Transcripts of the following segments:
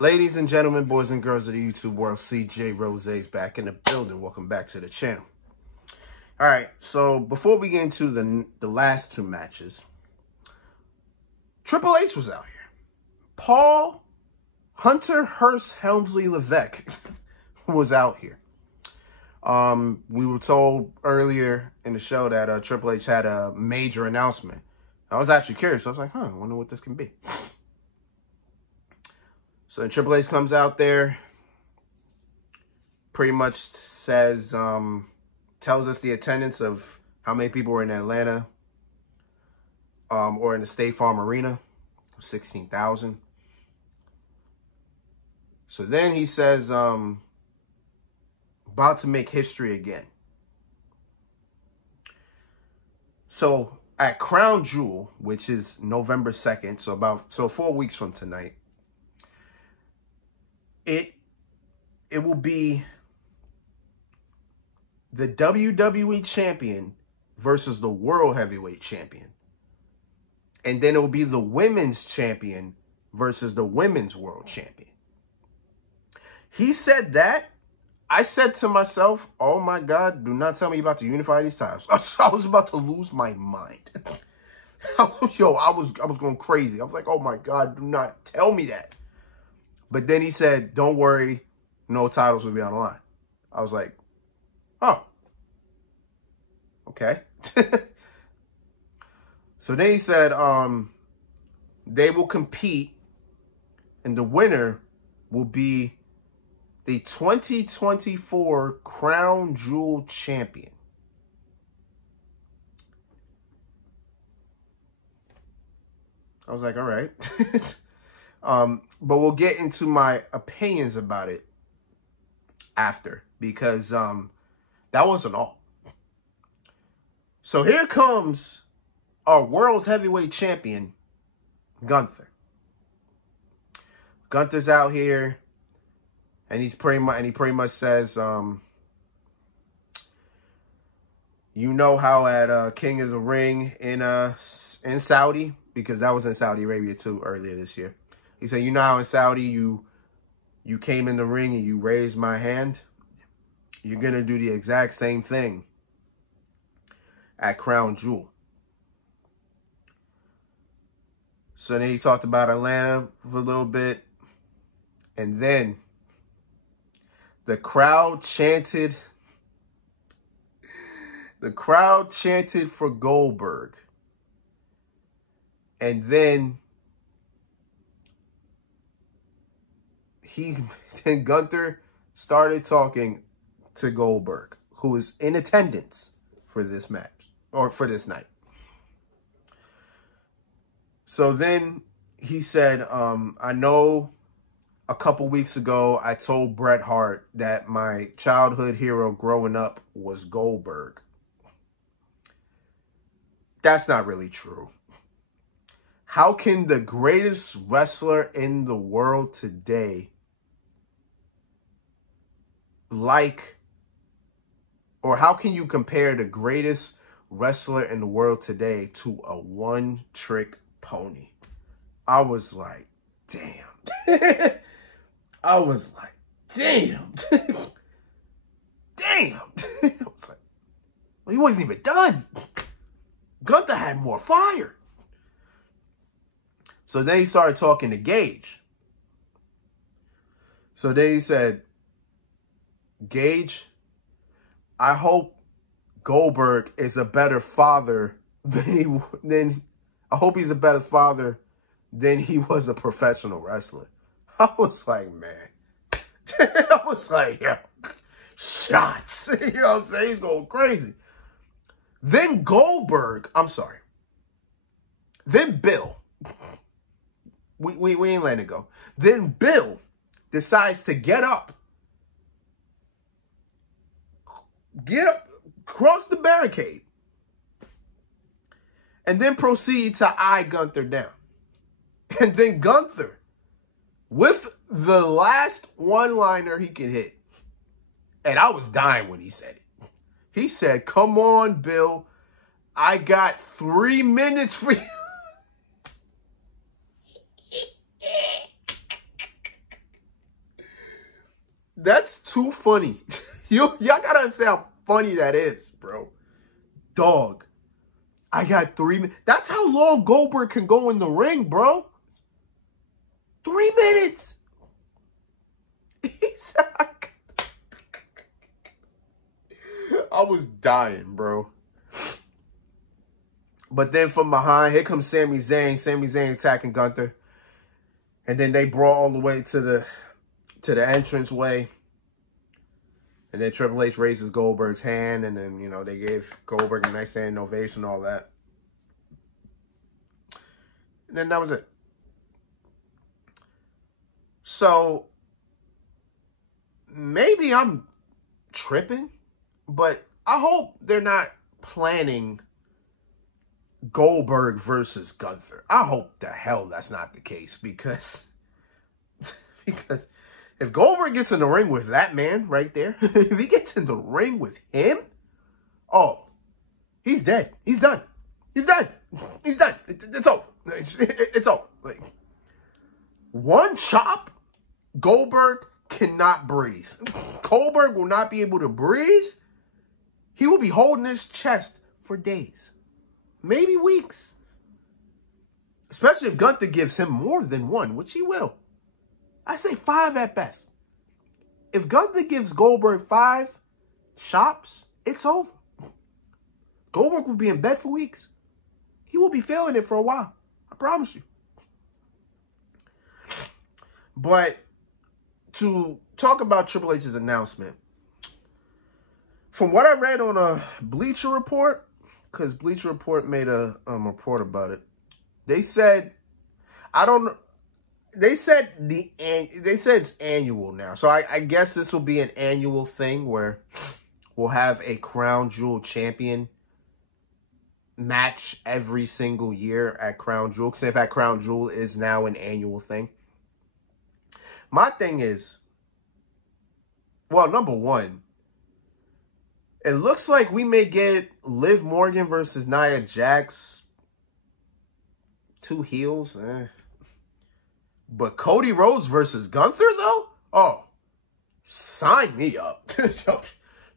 Ladies and gentlemen, boys and girls of the YouTube world, CJ Rose's back in the building. Welcome back to the channel. All right, so before we get into the last two matches, Triple H was out here. Paul Hunter Hearst Helmsley Levesque was out here. We were told earlier in the show that Triple H had a major announcement. I was actually curious. I was like, I wonder what this can be. So Triple H comes out there, pretty much says, tells us the attendance of how many people were in Atlanta, or in the State Farm Arena, 16,000. So then he says, about to make history again. So at Crown Jewel, which is November 2nd, so 4 weeks from tonight, it will be the WWE Champion versus the World Heavyweight Champion. And then it will be the Women's Champion versus the Women's World Champion. He said that. I said to myself, oh my God, do not tell me about to unify these titles. I was about to lose my mind. Yo, I was going crazy. I was like, oh my God, do not tell me that. But then he said, don't worry, no titles will be on the line. I was like, oh, okay. So then he said, they will compete, and the winner will be the 2024 Crown Jewel Champion. I was like, all right. But we'll get into my opinions about it after, because that wasn't all. So here comes our World Heavyweight Champion, Gunther. Gunther's out here, and he pretty much says, you know how at King of the Ring in Saudi, because that was in Saudi Arabia too earlier this year. He said, you know how in Saudi you came in the ring and you raised my hand? You're going to do the exact same thing at Crown Jewel. So then he talked about Atlanta for a little bit. And then the crowd chanted for Goldberg. And then Gunther started talking to Goldberg, who was in attendance for this match, or for this night. So then he said, I know a couple weeks ago I told Bret Hart that my childhood hero growing up was Goldberg. That's not really true. How can the greatest wrestler in the world today or how can you compare the greatest wrestler in the world today to a one-trick pony? I was like, damn. I was like, damn. Damn. I was like, well, he wasn't even done. Gunther had more fire. So then he started talking to Gage. So then he said, Gage, I hope Goldberg is a better father I hope he's a better father than he was a professional wrestler. I was like, man. I was like, yeah, shots. You know what I'm saying? He's going crazy. Then Then Bill. We ain't letting it go. Then Bill decides to get up, cross the barricade, and then proceed to eye Gunther down. And then Gunther, with the last one-liner he can hit, and I was dying when he said it. He said, come on, Bill, I got 3 minutes for you. That's too funny. Y'all gotta understand how funny that is, bro. Dog. I got 3 minutes. That's how long Goldberg can go in the ring, bro. 3 minutes. I was dying, bro. But then from behind, here comes Sami Zayn. Sami Zayn attacking Gunther. And then they brought all the way to the entranceway. And then Triple H raises Goldberg's hand. And then, you know, they gave Goldberg a nice standing ovation and all that. And then that was it. So, maybe I'm tripping. But I hope they're not planning Goldberg versus Gunther. I hope the hell that's not the case. Because if Goldberg gets in the ring with that man right there, if he gets in the ring with him, oh, he's dead. He's done. He's done. He's done. It's over. It's over. Like, one chop, Goldberg cannot breathe. Goldberg will not be able to breathe. He will be holding his chest for days, maybe weeks. Especially if Gunther gives him more than one, which he will. I say 5 at best. If Gunther gives Goldberg 5 chops, it's over. Goldberg will be in bed for weeks. He will be feeling it for a while. I promise you. But to talk about Triple H's announcement, from what I read on a Bleacher Report, because Bleacher Report made a report about it, they said, they said it's annual now. So I guess this will be an annual thing where we'll have a Crown Jewel champion match every single year at Crown Jewel. Because in fact, Crown Jewel is now an annual thing. My thing is, well, number one, it looks like we may get Liv Morgan versus Nia Jax. 2 heels. But Cody Rhodes versus Gunther, though? Oh, sign me up.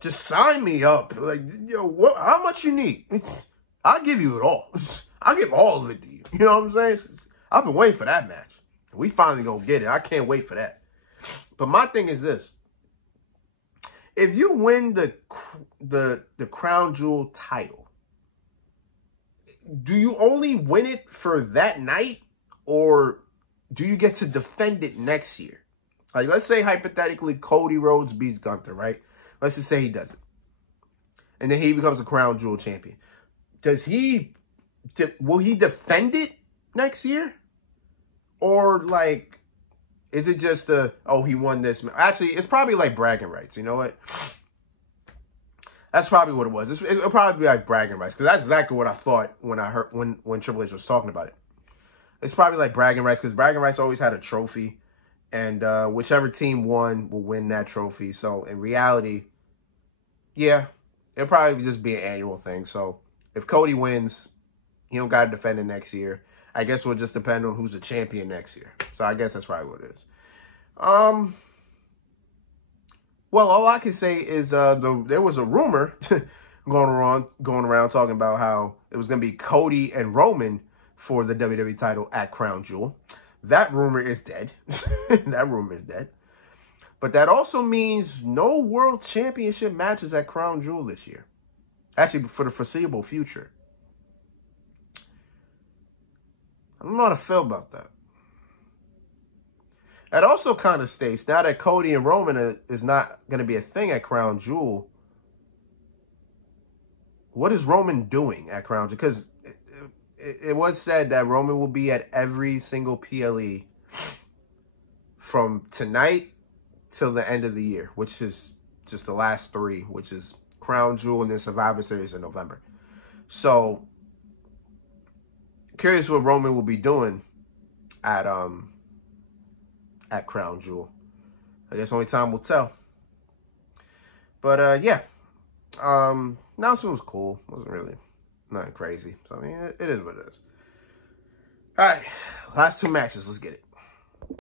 Just sign me up. Like, yo, how much you need? I'll give you it all. I'll give all of it to you. You know what I'm saying? I've been waiting for that match. We finally gonna get it. I can't wait for that. But my thing is this. If you win the Crown Jewel title, do you only win it for that night, or do you get to defend it next year? Like, let's say hypothetically Cody Rhodes beats Gunther, right? Let's just say he does it. And then he becomes a Crown Jewel champion. Will he defend it next year? Or, like, is it just he won this? Actually, it's probably like bragging rights. You know what? That's probably what it was. It'll probably be like bragging rights, because that's exactly what I thought when I heard when Triple H was talking about it. It's probably like bragging rights, because bragging rights always had a trophy, and whichever team won will win that trophy. So in reality, yeah, it'll probably just be an annual thing. So if Cody wins, he don't got to defend it next year. I guess it will just depend on who's the champion next year. So I guess that's probably what it is. Well, all I can say is there was a rumor going around talking about how it was going to be Cody and Roman for the WWE title at Crown Jewel. That rumor is dead. That rumor is dead. But that also means no World Championship matches at Crown Jewel this year. Actually, for the foreseeable future. I don't know how to feel about that. It also kind of states, now that Cody and Roman is not going to be a thing at Crown Jewel, what is Roman doing at Crown Jewel? Because it was said that Roman will be at every single PLE from tonight till the end of the year, which is just the last 3, which is Crown Jewel and then Survivor Series in November. So, curious what Roman will be doing at Crown Jewel. I guess only time will tell. But yeah, announcement was cool. Wasn't really nothing crazy. So I mean, it is what it is. All right, last 2 matches. Let's get it.